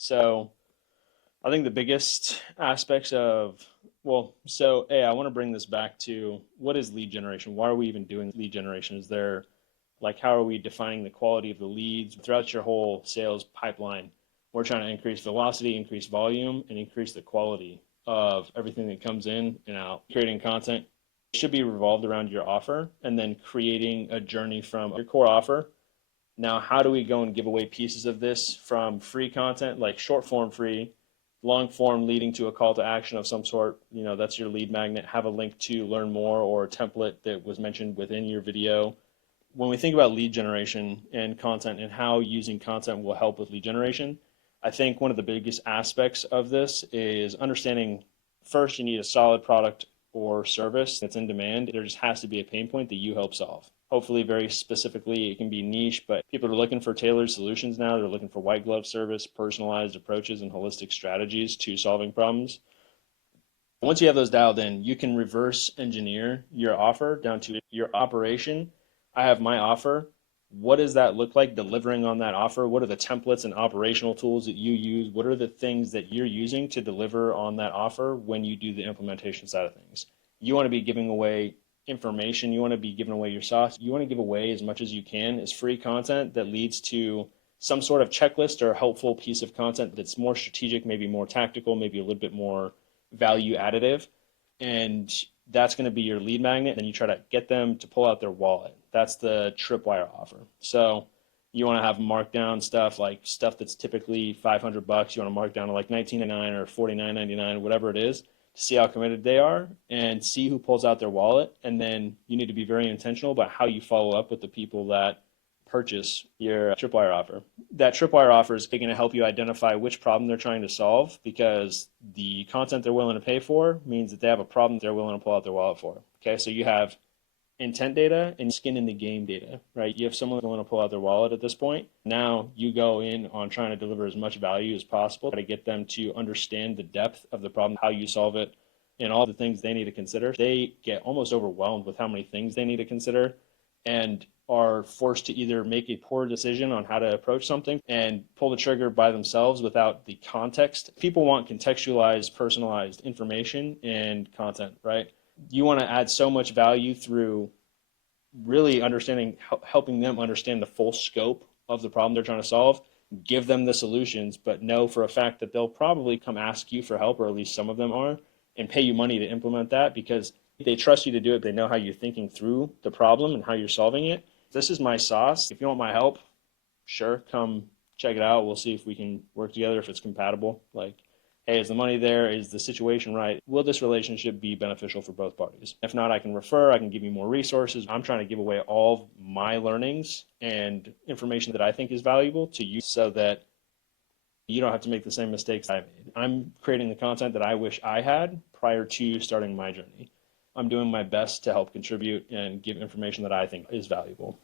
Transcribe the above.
So I think the biggest aspects of, I want to bring this back to what is lead generation? Why are we even doing lead generation? Is there, like, how are we defining the quality of the leads throughout your whole sales pipeline? We're trying to increase velocity, increase volume, and increase the quality of everything that comes in and out. Creating content should be revolved around your offer and then creating a journey from your core offer. Now, how do we go and give away pieces of this from free content, like short form free, long form leading to a call to action of some sort? That's your lead magnet. Have a link to learn more or a template that was mentioned within your video. When we think about lead generation and content and how using content will help with lead generation, I think one of the biggest aspects of this is understanding first, you need a solid product or service that's in demand. There just has to be a pain point that you help solve. Hopefully, very specifically, it can be niche, but people are looking for tailored solutions now. They're looking for white glove service, personalized approaches, and holistic strategies to solving problems. Once you have those dialed in, you can reverse engineer your offer down to your operation. I have my offer. What does that look like delivering on that offer? What are the templates and operational tools that you use? What are the things that you're using to deliver on that offer when you do the implementation side of things? You want to be giving away information. You want to be giving away your sauce. You want to give away as much as you can as free content that leads to some sort of checklist or helpful piece of content that's more strategic, maybe more tactical, maybe a little bit more value additive. And that's going to be your lead magnet. And you try to get them to pull out their wallet. That's the tripwire offer. So you want to have markdown stuff, like stuff that's typically $500. You want to mark down to like $19.99 or $49.99, whatever it is, to see how committed they are and see who pulls out their wallet. And then you need to be very intentional about how you follow up with the people that purchase your tripwire offer. That tripwire offer is going to help you identify which problem they're trying to solve, because the content they're willing to pay for means that they have a problem they're willing to pull out their wallet for. Okay, so you have intent data and skin in the game data, right? You have someone willing to pull out their wallet at this point. Now you go in on trying to deliver as much value as possible to get them to understand the depth of the problem, how you solve it, and all the things they need to consider. They get almost overwhelmed with how many things they need to consider and are forced to either make a poor decision on how to approach something and pull the trigger by themselves without the context. People want contextualized, personalized information and content, right? You want to add so much value through really understanding, helping them understand the full scope of the problem they're trying to solve, give them the solutions, but know for a fact that they'll probably come ask you for help, or at least some of them are, and pay you money to implement that because they trust you to do it. They know how you're thinking through the problem and how you're solving it. This is my sauce. If you want my help, sure, come check it out. We'll see if we can work together, if it's compatible. Like, hey, is the money there? Is the situation right? Will this relationship be beneficial for both parties? If not, I can refer, I can give you more resources. I'm trying to give away all my learnings and information that I think is valuable to you so that you don't have to make the same mistakes I made. I'm creating the content that I wish I had prior to starting my journey. I'm doing my best to help contribute and give information that I think is valuable.